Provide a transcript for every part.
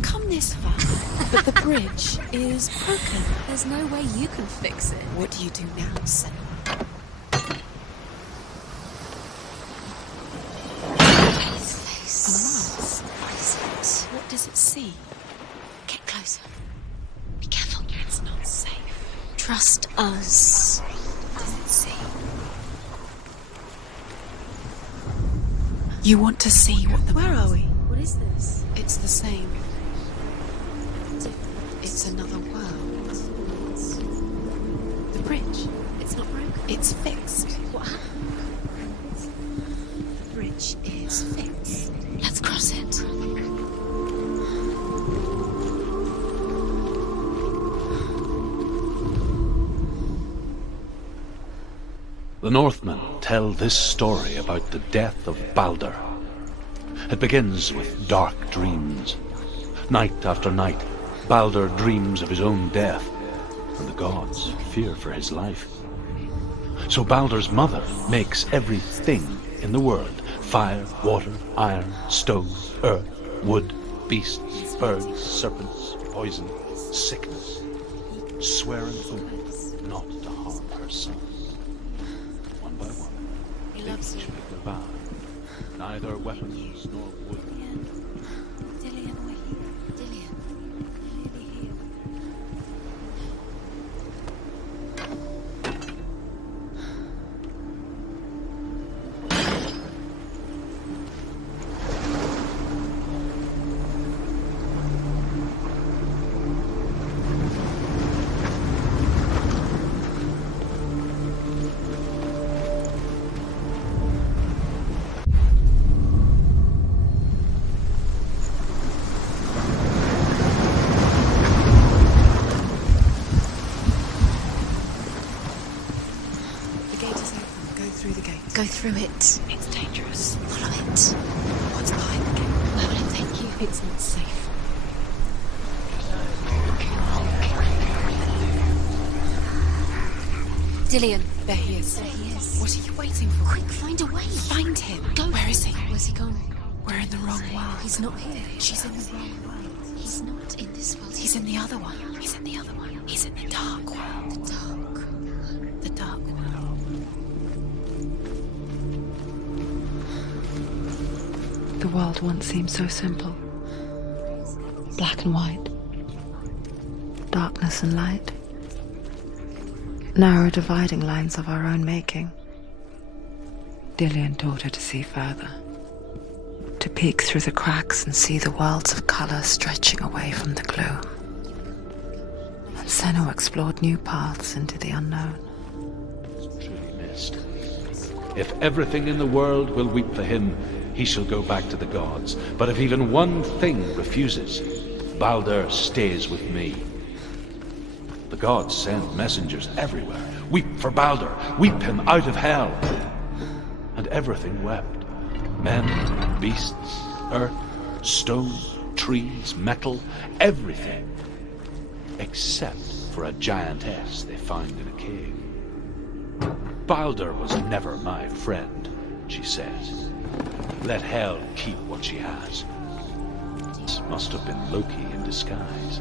We've come this far, but the bridge is broken. There's no way you can fix it. What do you do now, Senna? His face. A mask. What is it? What does it see? Get closer. Be careful. It's not safe. Trust us. What does it see? You want to see what the... Where are we? What is this? It's the same. It's another world. The bridge. It's not broken. It's fixed. What happened? The bridge is fixed. Let's cross it. The Northmen tell this story about the death of Baldur. It begins with dark dreams. Night after night, Baldur dreams of his own death, and the gods fear for his life. So Baldur's mother makes everything in the world: fire, water, iron, stone, earth, wood, beasts, birds, serpents, poison, sickness, swearing oath not to harm her son. One by one, He they loves each you. make their vow. Neither weapons nor wood. Dillian, we're here. Dillian. Really here. Go through it. It's dangerous. Follow it. What's behind the gate? Where will it take you? It's not safe. Dillian. There he is. There he is. What are you waiting for? Quick, find a way. Find him. Go. Where is he? Where's he gone? We're in the wrong world. He's not here. She's in the wrong world. He's not in this world. He's in the other one. He's in the other one. He's in the dark world. the dark. The dark world. The world once seemed so simple. Black and white. Darkness and light. Narrow dividing lines of our own making. Dillian taught her to see further. To peek through the cracks and see the worlds of color stretching away from the gloom. And Senna explored new paths into the unknown. Truly missed. If everything in the world will weep for him, he shall go back to the gods. But if even one thing refuses, Baldur stays with me. The gods send messengers everywhere. Weep for Baldur, weep him out of hell. And everything wept. Men, beasts, earth, stone, trees, metal, everything. Except for a giantess they found in a cave. Baldur was never my friend, she says. Let hell keep what she has. This must have been Loki in disguise.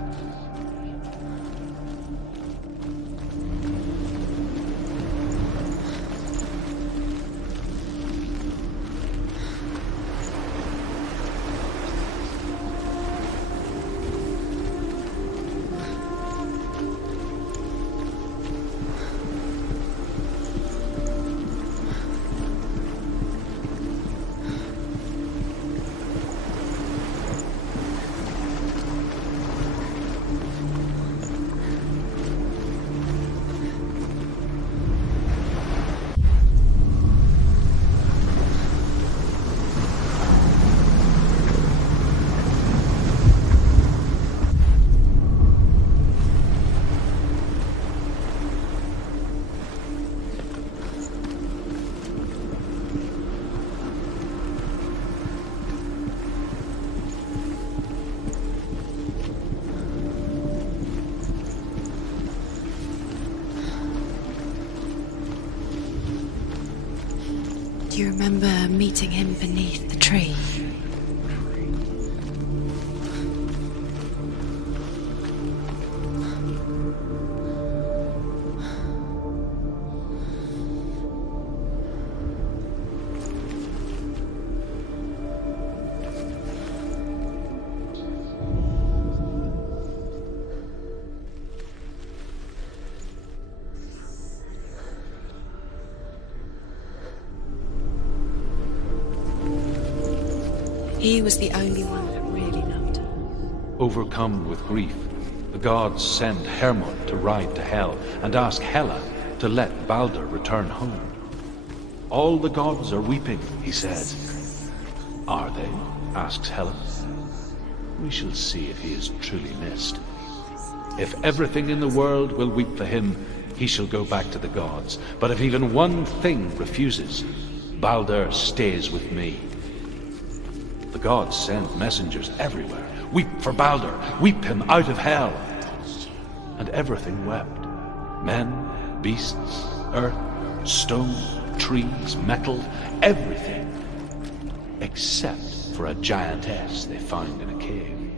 Do you remember meeting him beneath the tree? He was the only one that really loved her. Overcome with grief, the gods send Hermod to ride to Hell and ask Hela to let Balder return home. All the gods are weeping, he says. Are they? Asks Hela. We shall see if he is truly missed. If everything in the world will weep for him, he shall go back to the gods. But if even one thing refuses, Balder stays with me. The gods send messengers everywhere. Weep for Balder, weep him out of Hell. And everything wept. Men, beasts, earth, stone, trees, metal, everything. Except for a giantess they found in a cave.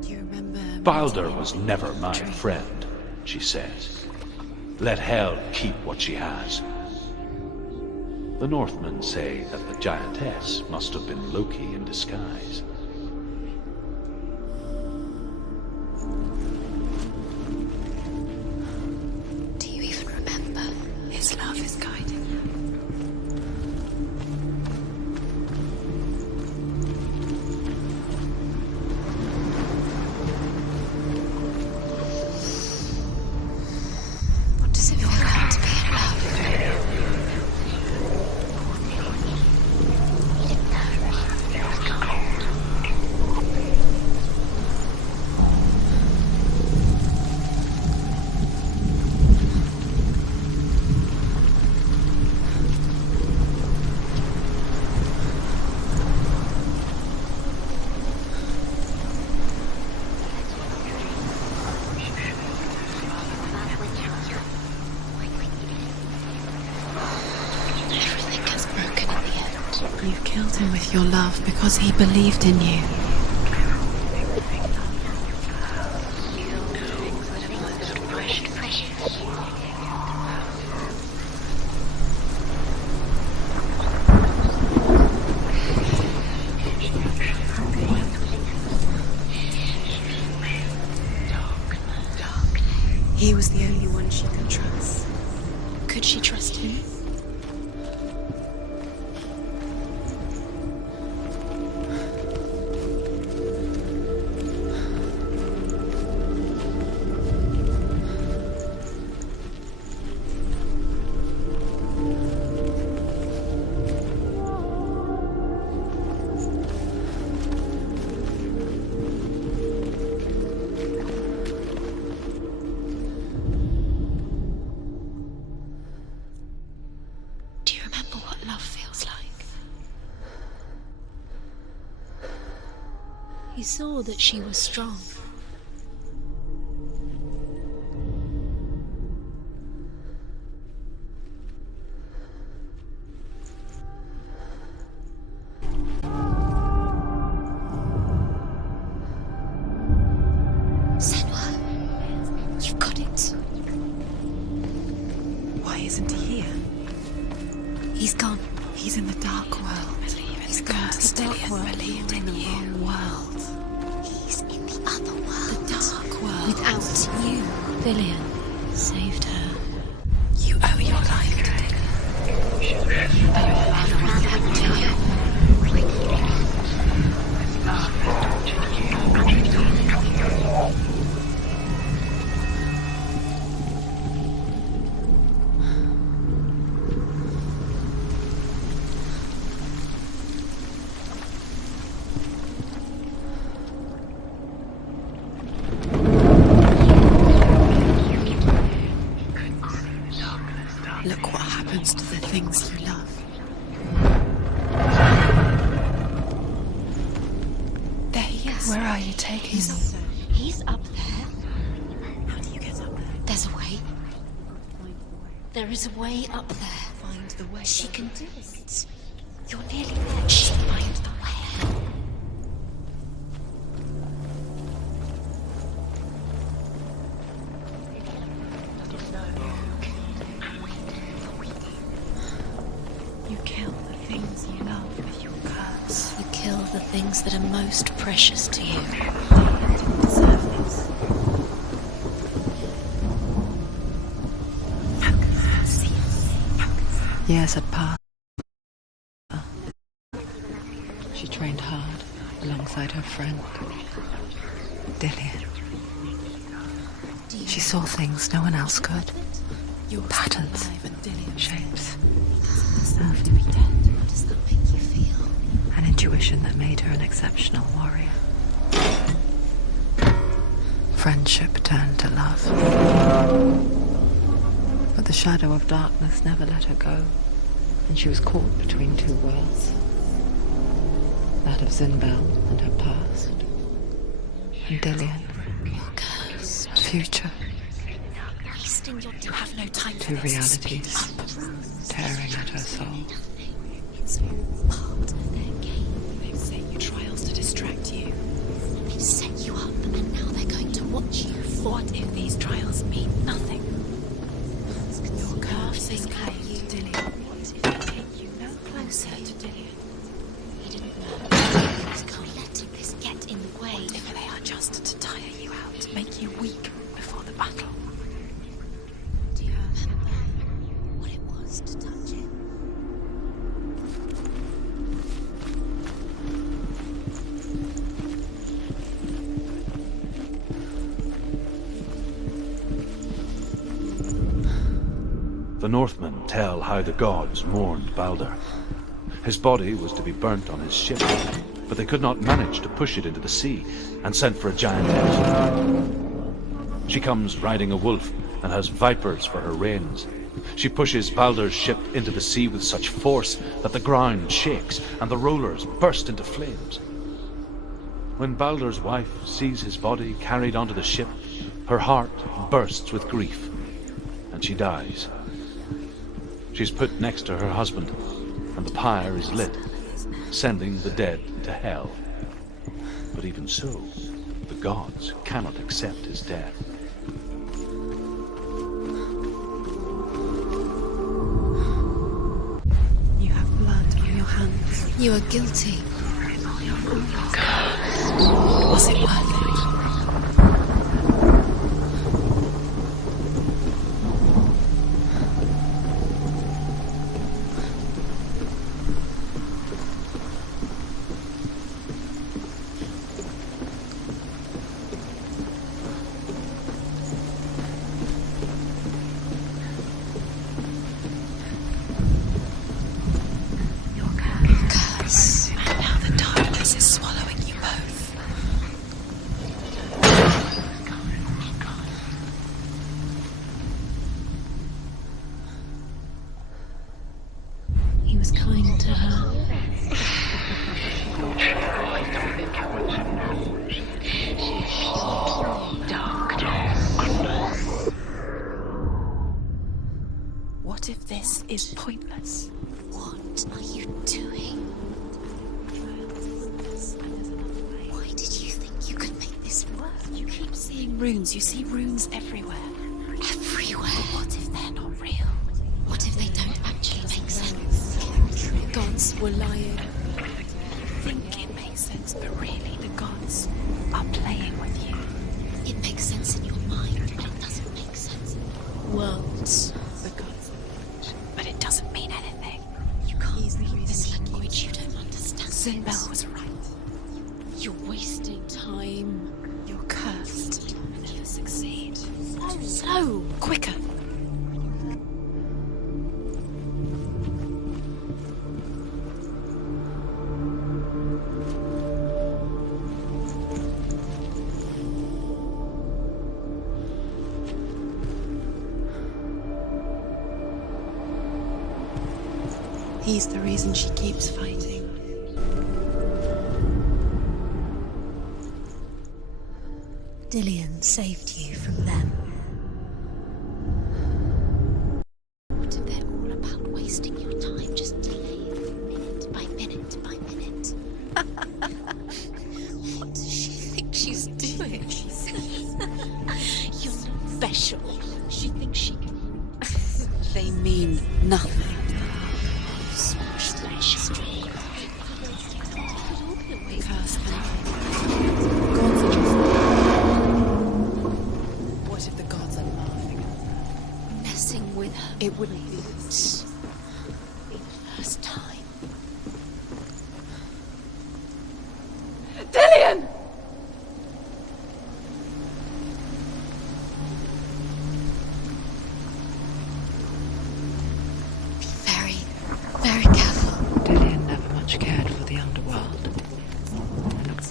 Do you remember? Balder was never my friend, she says. Let Hel keep what she has. The Northmen say that the giantess must have been Loki in disguise. Do you even remember? His love is guiding you. What does it feel like to be in love? Everything has broken in the end. You killed him with your love because he believed in you. He was the only one she could trust. Could she trust him? Do you remember what love feels like? He saw that she was strong. Senua, you've got it. Why isn't he here? He's gone. He's in the dark world. He's gone to the dark world. Believed in the you. wrong world. He's in the other world. The dark world. Without you, Lillian saved her. You owe your life to Dylan. Look what happens to the things you love. There he is. Where are you taking me? He's up there. How do you get up there? There's a way. There is a way up there. Find the way. She can do it. You're nearly there. She'll find the way. You kill the things you love with your curse. You kill the things that are most precious to you. You didn't deserve this. Years had passed. She trained hard, friend, Dillian. She saw things no one else could. Patterns, shapes, Deserve to be dead. How does that make you feel? an intuition that made her an exceptional warrior. Friendship turned to love. But the shadow of darkness never let her go, and she was caught between two worlds. That of Zinbel and her past, and Dillian, future. You have no time for Two this. realities tearing at her soul. It's all part of their game. They've set you trials to distract you. They've set you up and now they're going to watch you. What if these trials mean nothing? Your curse is claimed, Dillian. What if they take you no closer to Dillian? He didn't know. He can't let this get in the way. What if they are just to tire you out, to make you weak before the battle? Do you remember what it was to touch it? The Northmen tell how the gods mourned Balder. His body was to be burnt on his ship, but they could not manage to push it into the sea, and sent for a giantess. She comes riding a wolf and has vipers for her reins. She pushes Balder's ship into the sea with such force that the ground shakes and the rollers burst into flames. When Balder's wife sees his body carried onto the ship, her heart bursts with grief, and she dies. She's put next to her husband, and the pyre is lit, sending the dead to hell. But even so, the gods cannot accept his death. You have blood on your hands. You are guilty. Was it worth it? Curse. And now the darkness is swallowing you both. He was kind to her. What if this is pointless? What are you doing? Why did you think you could make this work? You keep seeing runes. You see runes everywhere. Everywhere. What if they're not real? What if they don't actually make sense? Gods were lying. You think it makes sense, but really the gods are playing with you. It makes sense in your mind, but it doesn't make sense in the worlds. The gods, but it doesn't mean anything. You can't read this language you don't understand. Zinbel was right. You're wasting time. You're cursed. You'll never succeed. So Quicker! He's the reason she keeps fighting. Dillian saved you from them. What if they're all about wasting your time, just delaying minute by minute by minute? What does she think she's doing? You're not special. She thinks she can. They mean nothing. Smashed the nation. Curse them. What if the gods are laughing at them? Messing with her. It wouldn't be. Be the first time. Dillian!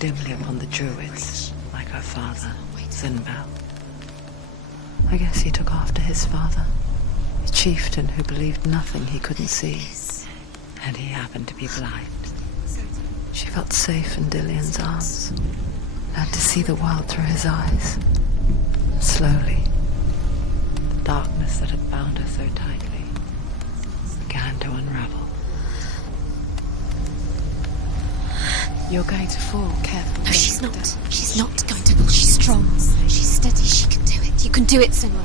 dimly upon the Druids, like her father, Sinbel. I guess he took after his father, a chieftain who believed nothing he couldn't see. And he happened to be blind. She felt safe in Dillion's arms, learned to see the world through his eyes. Slowly, the darkness that had bound her so tightly began to unravel. You're going to fall, careful. No, she's not. She's not going to fall. She's strong. She's steady. She can do it. You can do it, Sinwa.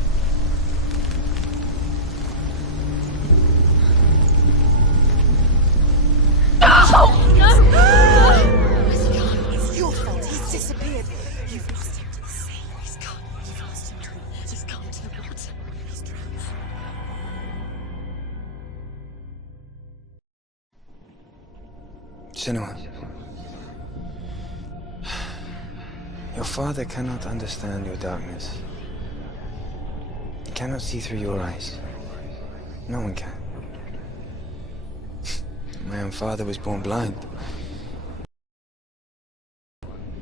It's your fault. He's disappeared. You've lost him to the sea. He's gone. You've lost him to the... He's gone to the water. He's drowned. Sinwa, your father cannot understand your darkness. He cannot see through your eyes. No one can. My own father was born blind.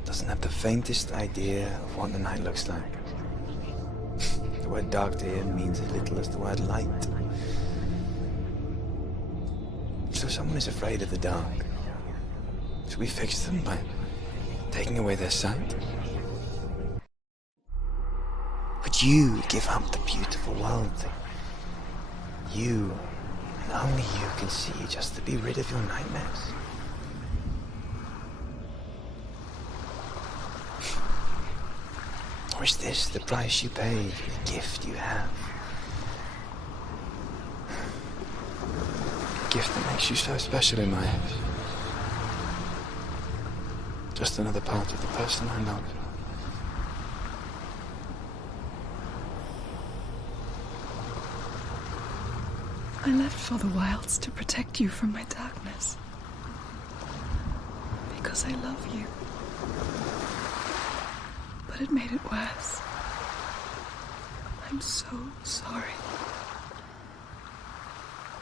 Doesn't have the faintest idea of what the night looks like. The word dark to him means as little as the word light. So someone is afraid of the dark. Should we fix them by taking away their sight? Would you give up the beautiful world that you and only you can see just to be rid of your nightmares? Or is this the price you pay for the gift you have? A gift that makes you so special in my eyes. Just another part of the person I love. I left for the wilds to protect you from my darkness. Because I love you. But it made it worse. I'm so sorry.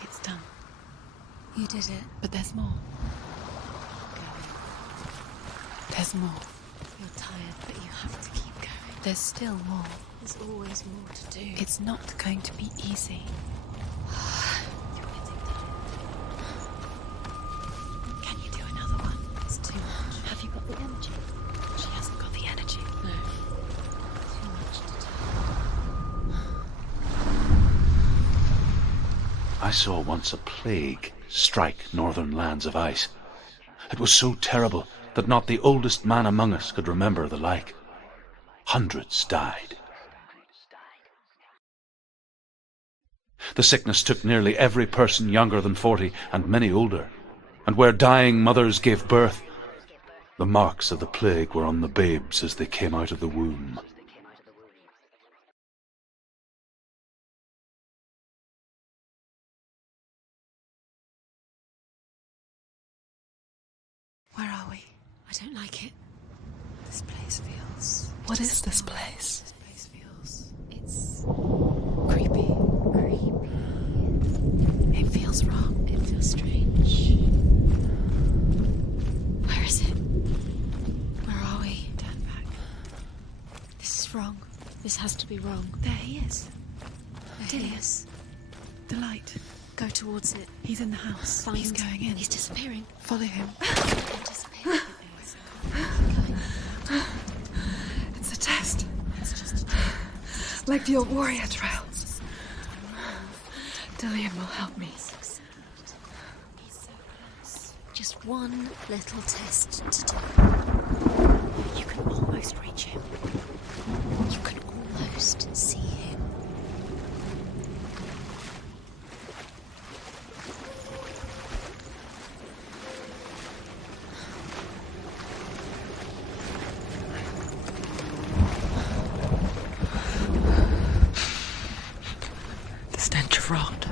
It's done. You did it. But there's more. There's more. You're tired, but you have to keep going. There's still more. There's always more to do. It's not going to be easy. Can you do another one? It's too much. Have you got the energy? She hasn't got the energy. No. Too much to do. I saw once a plague strike northern lands of ice. It was so terrible that not the oldest man among us could remember the like. Hundreds died. The sickness took nearly every person younger than 40 and many older, and where dying mothers gave birth, the marks of the plague were on the babes as they came out of the womb. Where are we? I don't like it. This place feels... What is this place? This place feels... It's... creepy. Creepy. It feels wrong. It feels strange. Where is it? Where are we? Turn back. This is wrong. This has to be wrong. There he is. There he is. The light. Go towards it. He's in the house. Find He's going in. He's disappearing. Follow him. Disappearing. It's a test. It's just a test. Like the old warrior trials. Dillion will help me. He's so close. Just one little test to do. You can almost reach him. You can almost see him. The stench of rot.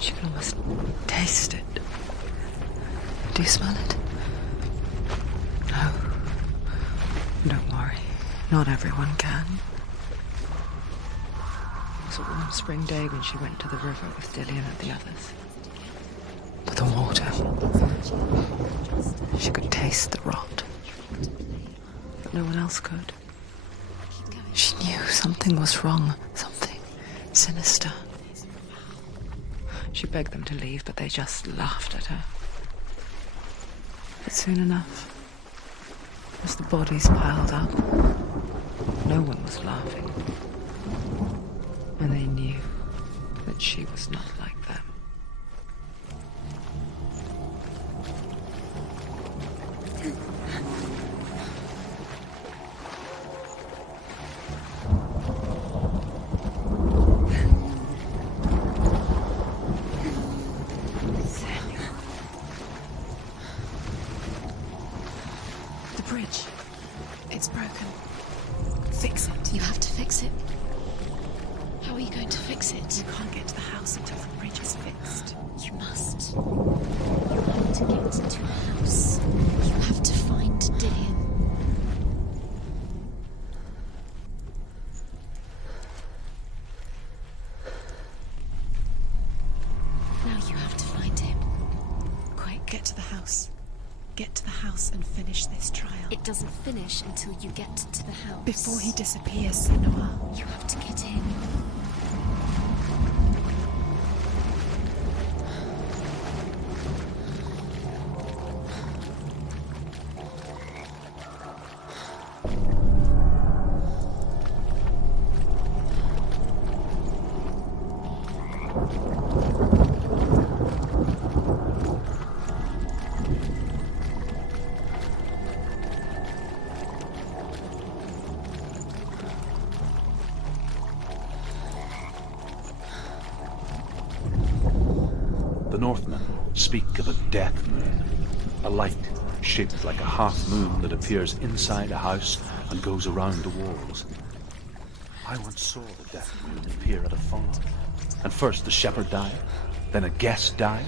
She can almost taste it. Do you smell it? No. Don't worry. Not everyone can. It was a warm spring day when she went to the river with Dillion and the others. But the water. She could taste the rot, but no one else could. She knew something was wrong, something sinister. She begged them to leave, but they just laughed at her. But soon enough, as the bodies piled up, no one was laughing. And they knew that she was not like them. The bridge. It's broken. Fix it. You have to fix it. How are you going to fix it? You can't get to the house until the bridge is fixed. You must. You have to get to the house. You have to find Dillian. Now you have to find him. Quick, get to the house. Get to the house and finish this trial. It doesn't finish until you get to the house. Before he disappears, Senua. You have to get in. The Northmen speak of a death moon, a light shaped like a half moon that appears inside a house and goes around the walls. I once saw the death moon appear at a farm, and first the shepherd died, then a guest died,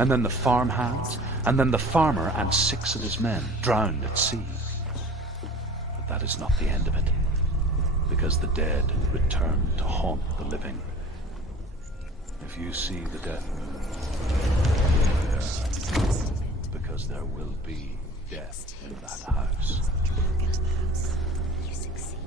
and then the farmhands, and then the farmer and 6 of his men drowned at sea. But that is not the end of it, because the dead return to haunt the living. If you see the death moon, because there will be death in that house. Get to the house. You succeeded.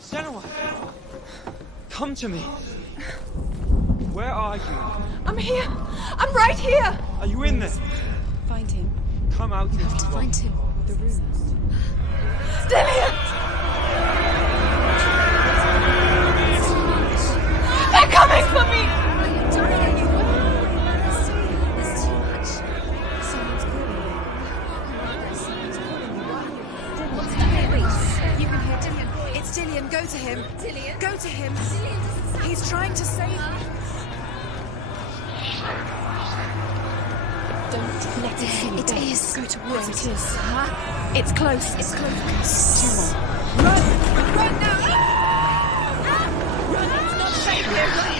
Senua! Come to me! Where are you? I'm here! I'm right here! Are you in there? Find him. Come out You have to find him. The runes. Dillian! They're coming for me! There's too much. Someone's calling you. What's that voice? You can hear Dillian. It's Dillian. Go to him. Dillian? Go to him. Dillian doesn't sound He's trying to save you. Don't let it see you. It is. Go towards it. Is. Huh? It's close. It's close. Too on. Run! Run now! Run! It's not safe here! Run!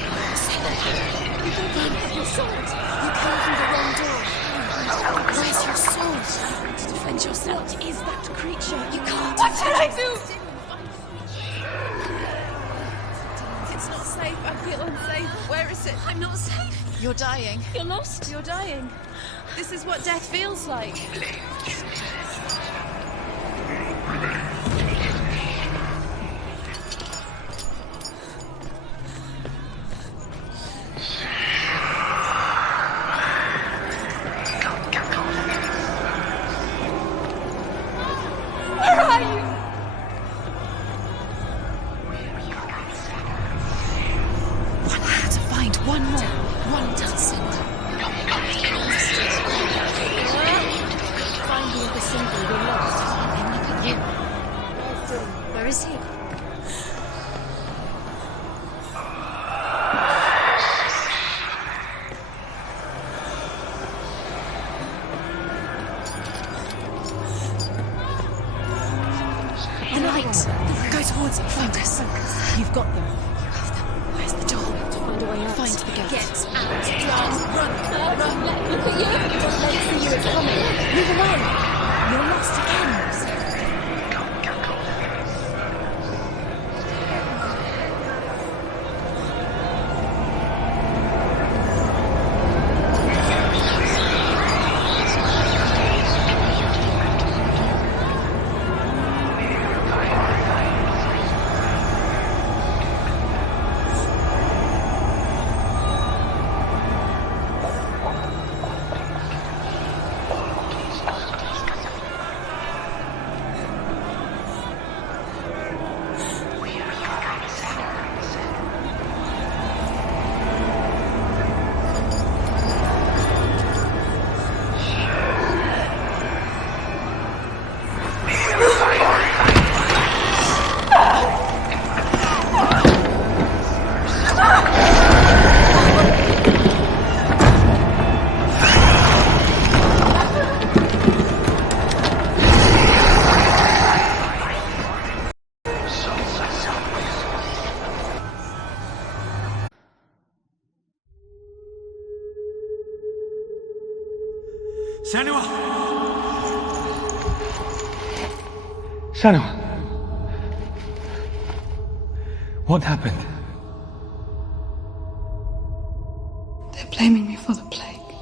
You can run. Your sword. You came through the wrong door. Where's your sword? To defend yourself. What is that creature? You can't. What should I do? It's not safe. I feel unsafe. Where is it? I'm not safe. You're dying. You're lost. You're dying. This is what death feels like. Where are you? One had to find one more. One dozen. Find the other symbol. You're lost. Focus. You've got them. You have them. Where's the door? To find a way out. Find the gate. Get out. Run. Look at you. Don't let it see you. It's coming. Move away. You're lost again. Senua! What happened? They're blaming me for the plague.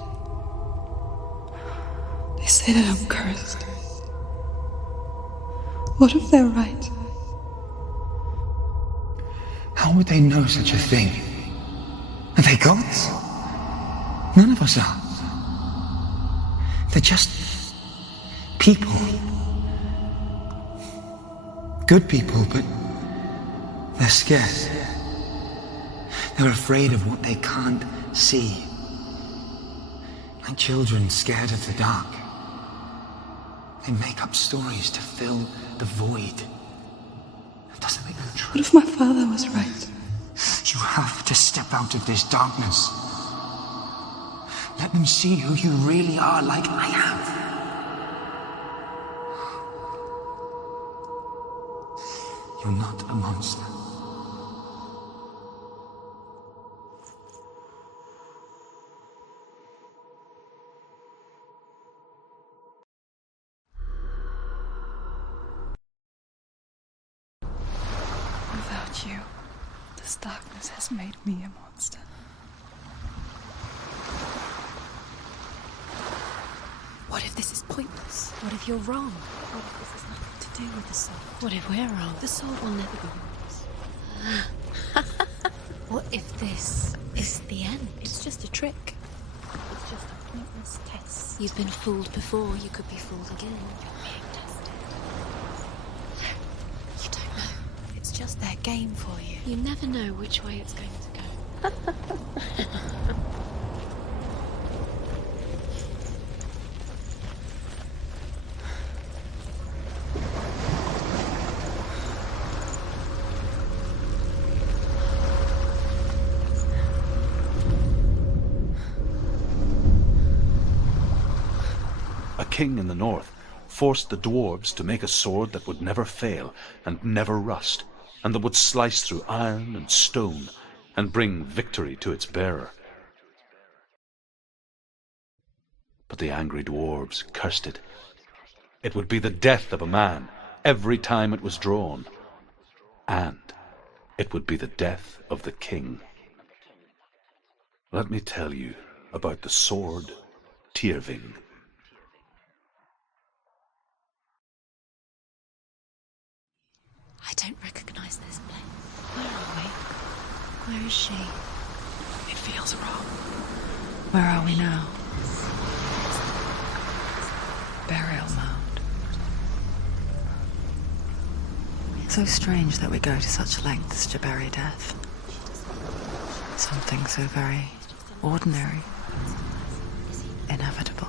They say that I'm cursed. What if they're right? How would they know such a thing? Are they gods? None of us are. They're just people. Good people, but they're scared. They're afraid of what they can't see. Like children scared of the dark. They make up stories to fill the void. That doesn't make them true. What if my father was right? You have to step out of this darkness. Let them see who you really are, like I have. You're not a monster. Without you, this darkness has made me a monster. What if this is pointless? What if you're wrong? What if this has nothing to do with the sword? What if we're wrong? The sword will never be yours. What if this is the end? It's just a trick. It's just a pointless test. You've been fooled before, you could be fooled again. You're being tested. You don't know. It's just their game for you. You never know which way it's going to go. A king in the north forced the dwarves to make a sword that would never fail and never rust, and that would slice through iron and stone and bring victory to its bearer. But the angry dwarves cursed it. It would be the death of a man every time it was drawn, and it would be the death of the king. Let me tell you about the sword Tyrving. I don't recognize this place. Where are we? Where is she? It feels wrong. Where are we now? Burial mound. So strange that we go to such lengths to bury death. Something so very ordinary, inevitable.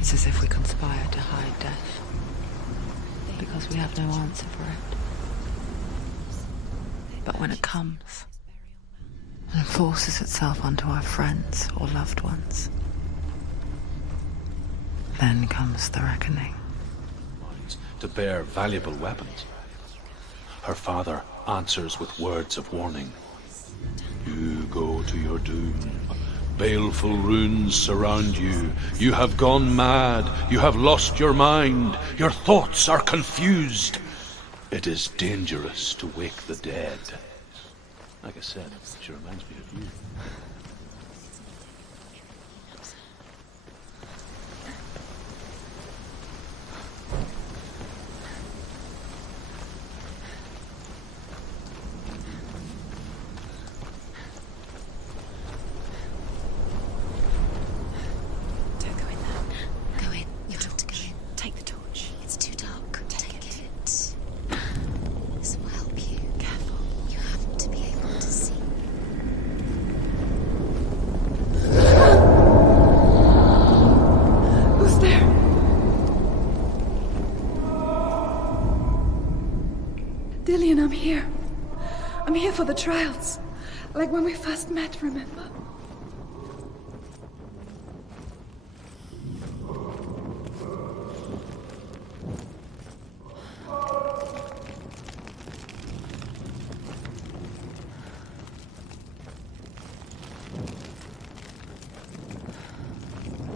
It's as if we conspire to hide death, because we have no answer for it. But when it comes and forces itself onto our friends or loved ones, then comes the reckoning. To bear valuable weapons. her father answers with words of warning. You go to your doom. Baleful runes surround you. You have gone mad. You have lost your mind. Your thoughts are confused. It is dangerous to wake the dead. Like I said, she reminds me of you. Don't go in there. Go in. You're told to go in. Take the torch. It's too dark. Take it. This will help you. Careful. You have to be able to see. Who's there? Dillian, I'm here. I'm here for the trials. Like when we first met, remember?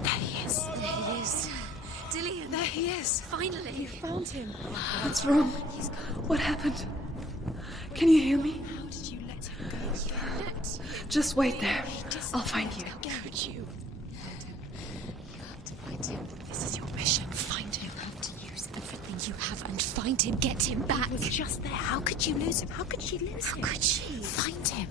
There he is. There he is. Dillian. There he is. Finally. You found him. What's wrong? What happened? Can you hear me? How did you let him go? Just wait there. I'll find you. Could you? You have to find him. This is your mission. Find him. You have to use everything you have and find him. Get him back. He was just there. How could you lose him? How could she lose him? How could she? Find him.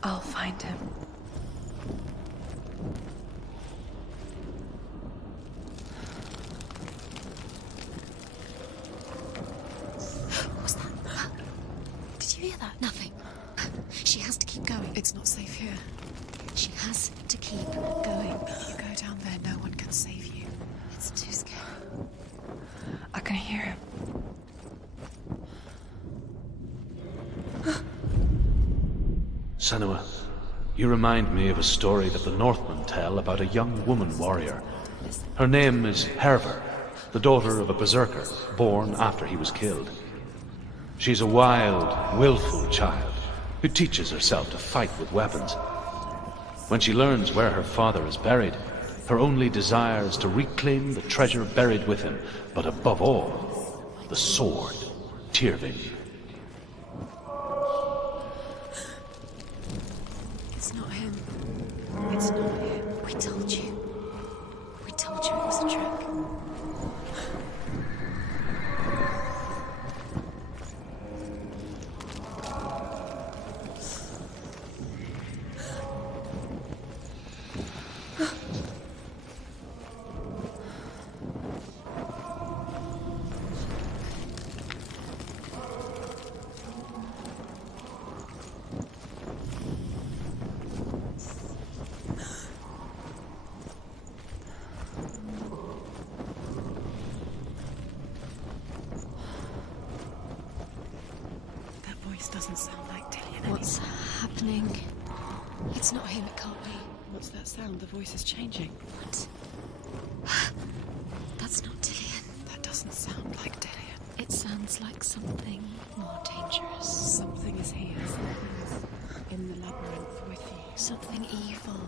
I'll find him. What was that? Did you hear that? Nothing. She has to keep going. It's not safe here. She has to keep going. You go down there, no one can save you. It's too scary. I can hear him. Senua, you remind me of a story that the Northmen tell about a young woman warrior. Her name is Herver, the daughter of a berserker born after he was killed. She's a wild, willful child who teaches herself to fight with weapons. When she learns where her father is buried, her only desire is to reclaim the treasure buried with him, but above all, the sword, Tyrving. It's not him. It's not him. We told you. We told you it was a trick. That voice doesn't sound like Dillian What's happening? It's not him, it can't be. What's that sound? The voice is changing. What? That's not Dillian. That doesn't sound like Dillian. It sounds like something more dangerous. Something is here. Something is in the labyrinth with you. Something evil.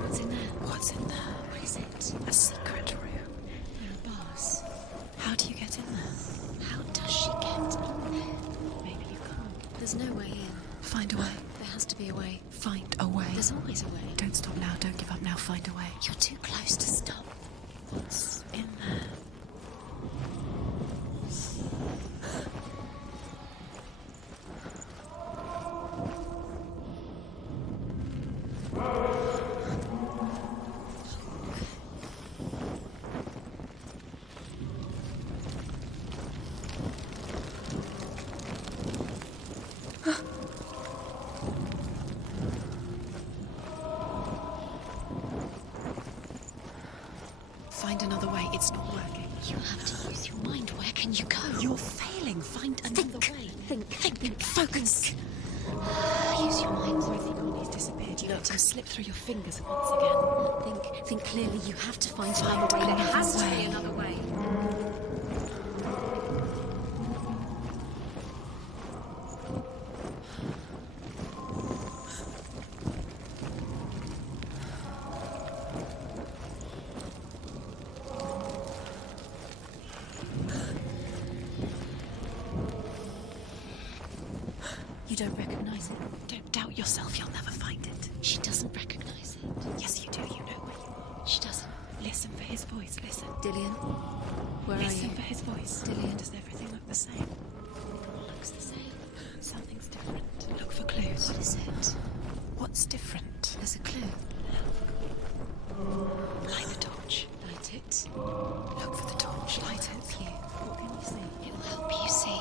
What's in there? What's in there? What is it? A secret room. There are bars. How do you get in there? How does she get in there? Maybe you can't. There's no way in. Find a way. There has to be a way. Find a way. There's always a way. Don't stop now. Don't give up now. Find a way. You're too close to stop. What's in there? nothing. Find another way. Think. Focus. Use your mind. I think when he's disappeared, you let him slip through your fingers once again. Think clearly. You have to find another way. There has to be another way. You don't recognize it. Don't doubt yourself, you'll never find it. She doesn't recognize it. Yes, you do. You know where you are. She doesn't. Listen for his voice. Listen. Dillian, where Listen are you? for his voice. Dillian. Does everything look the same? Looks the same. Something's different. Look for clues. What is it? What's different? There's a clue. Light the torch. Light it. Look for the torch. Light it. Help you. What can you see? It will help you see.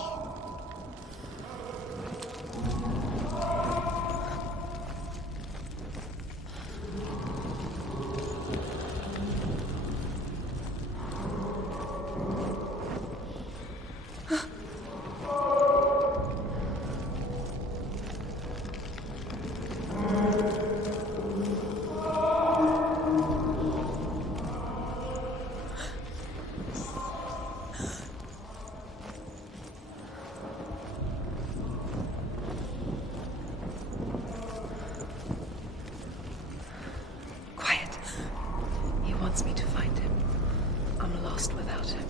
Quiet. He wants me to find him. I'm lost without him.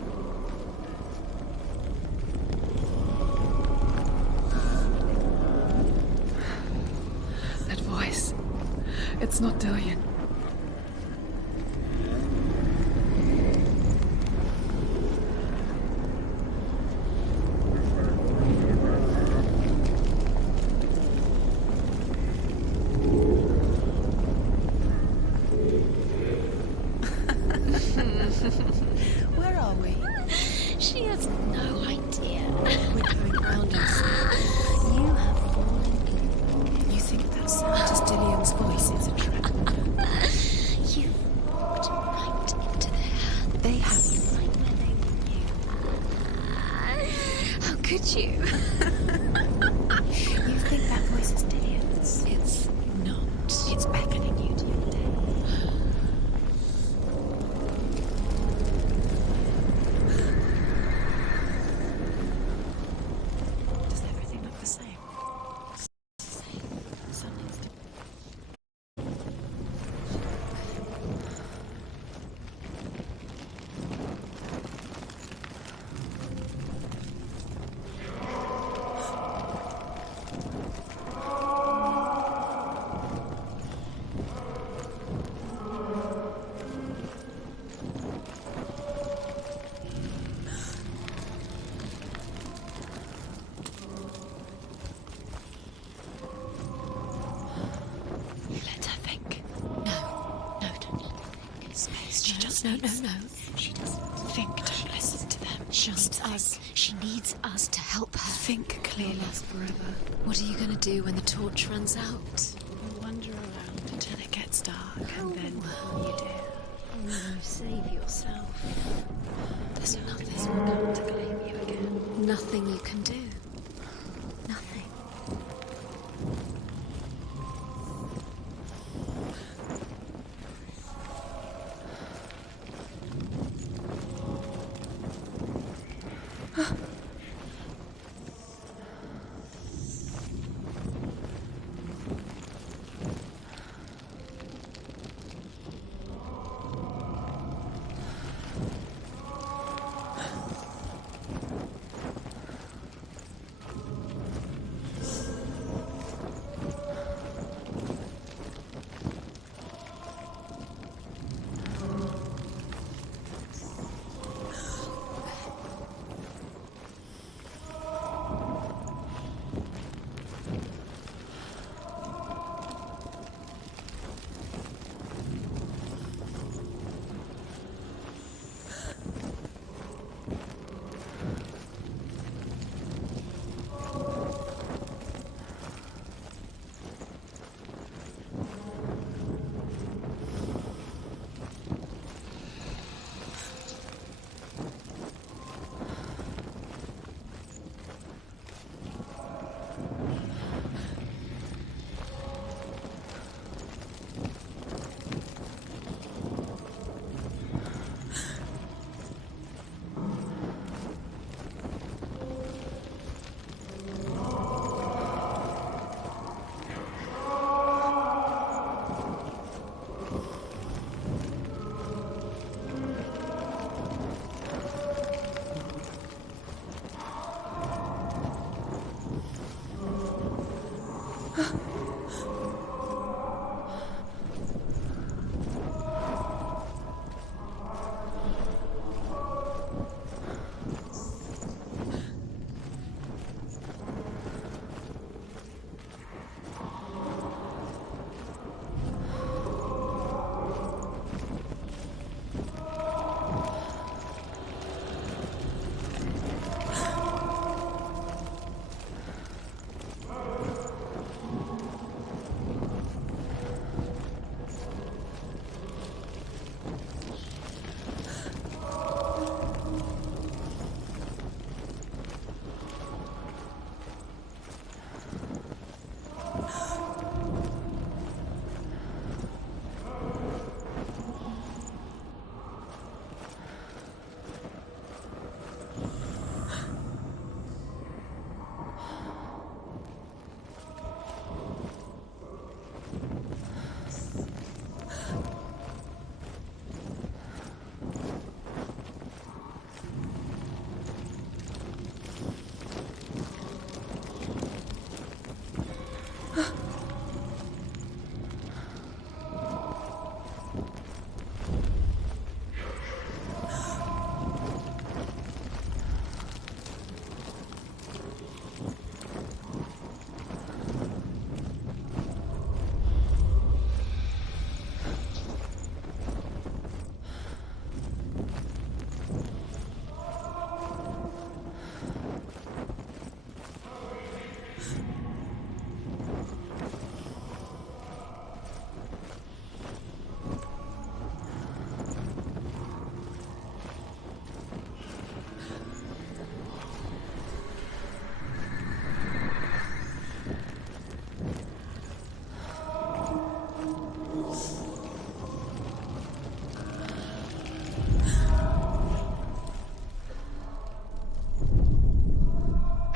That voice. It's not Dillian. Where are we? She has no idea. We're going round us. You have fallen in. You think that sound is Dillian's voice? It's a trap. You walked right into their hands. They have you. Right where they want you. How could you? You think that voice is Dillian's? It's not. It's beckoning you to your death. Does everything look the same? Something's different. Let her think. No, don't let her think. Space. She just No. needs. She doesn't. Think. Don't listen to them. She needs us. She needs us to help her. Think clearly. Last forever. What are you going to do when the torch runs out? We'll wander around until it gets dark, and then you dare. You save yourself. There's nothing will come to claim you again. Nothing you can do. Nothing.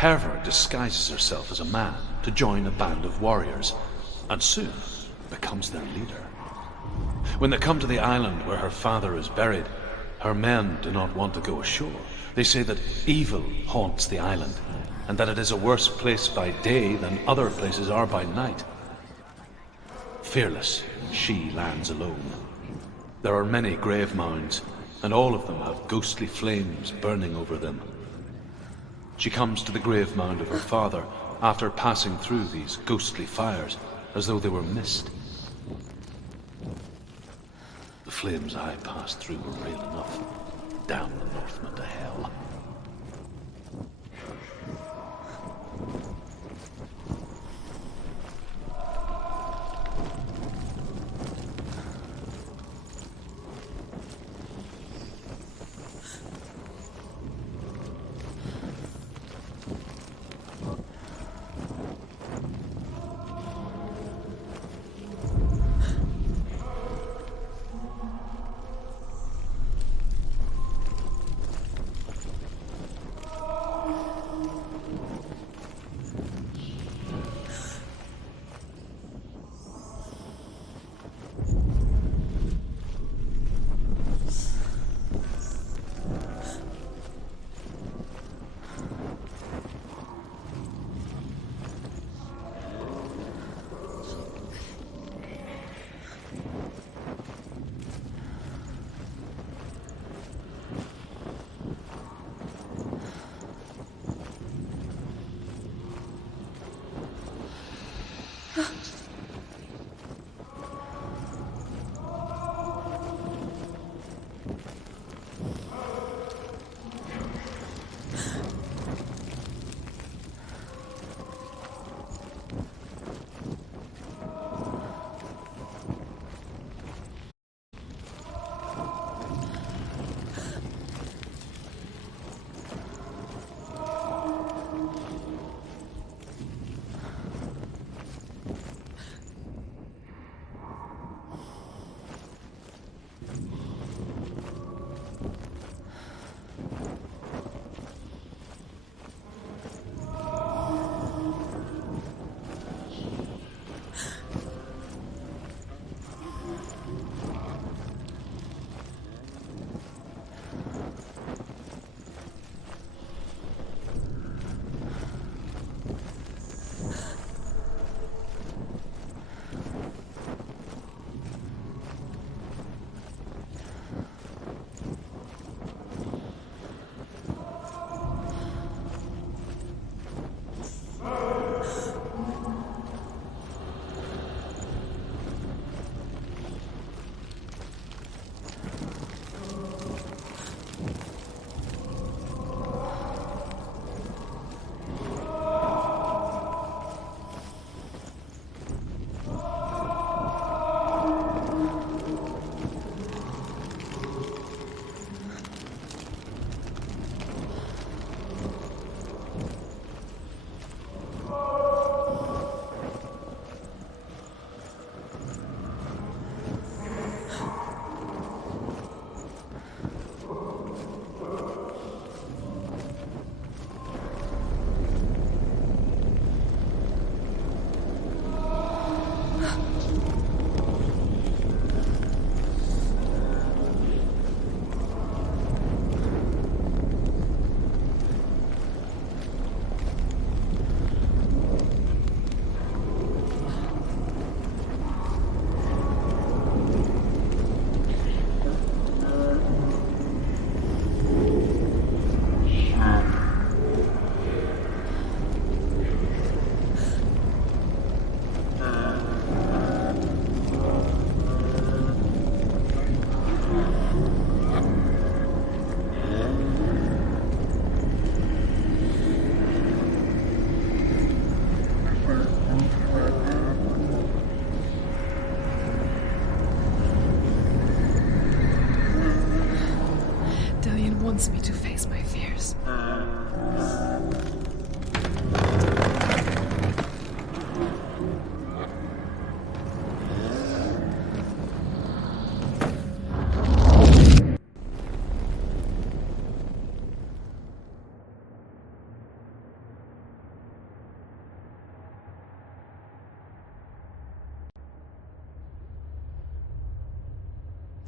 Hervor disguises herself as a man to join a band of warriors, and soon becomes their leader. When they come to the island where her father is buried, her men do not want to go ashore. They say that evil haunts the island, and that it is a worse place by day than other places are by night. Fearless, she lands alone. There are many grave mounds, and all of them have ghostly flames burning over them. She comes to the grave mound of her father after passing through these ghostly fires, as though they were mist. The flames I passed through were real enough. Damn the Northmen to hell.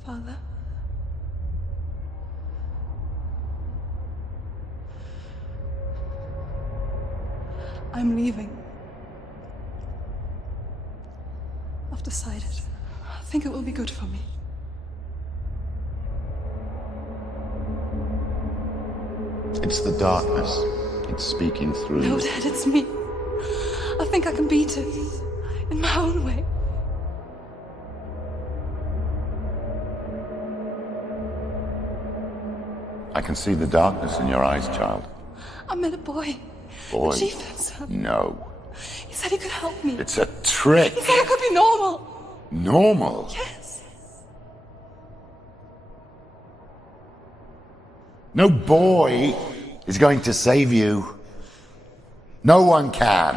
Father? I'm leaving. I've decided. I think it will be good for me. It's the darkness. It's speaking through No, you. Dad, it's me. I think I can beat it. In my own way. I can see the darkness in your eyes, child. I met a boy. Boy. The chief himself. No. He said he could help me. It's a trick. He said I could be normal. Normal. Yes. No boy is going to save you. No one can.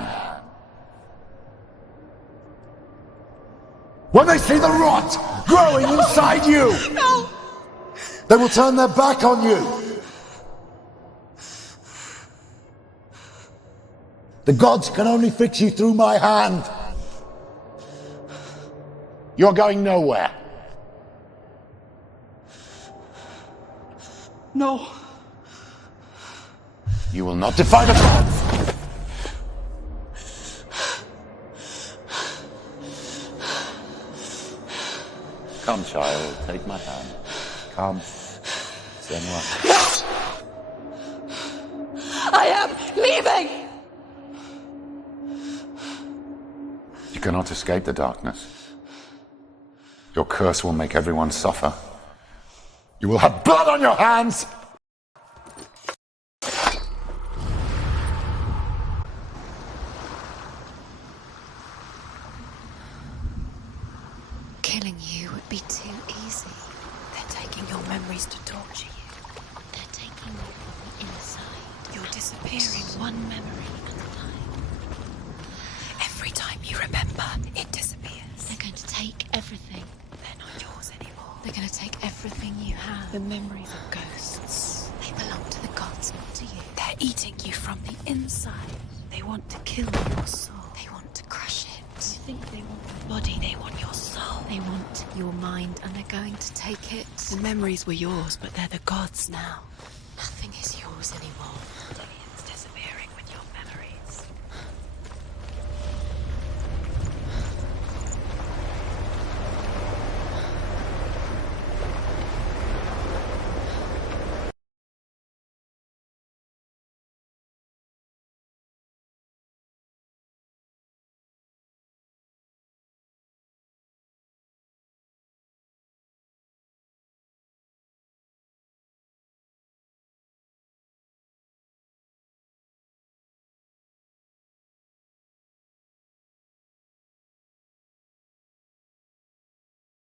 When they see the rot growing inside you, No! they will turn their back on you. The gods can only fix you through my hand. You're going nowhere. No. You will not defy the gods. Come, child, take my hand. Come. Senua. I am leaving! You cannot escape the darkness. Your curse will make everyone suffer. You will have blood on your hands! Killing you would be too easy. They're taking your memories to torture you. They're taking you from the inside. You're disappearing one memory at a time. Every time you remember, it disappears. They're going to take everything. They're not yours anymore. They're going to take everything you have. The memories of ghosts. They belong to the gods, not to you. They're eating you from the inside. They want to kill your soul. They want to crush it. You think they want the body, they want your soul. They want your mind, and they're going to take it. The memories were yours, but they're the gods now. Nothing is yours anymore.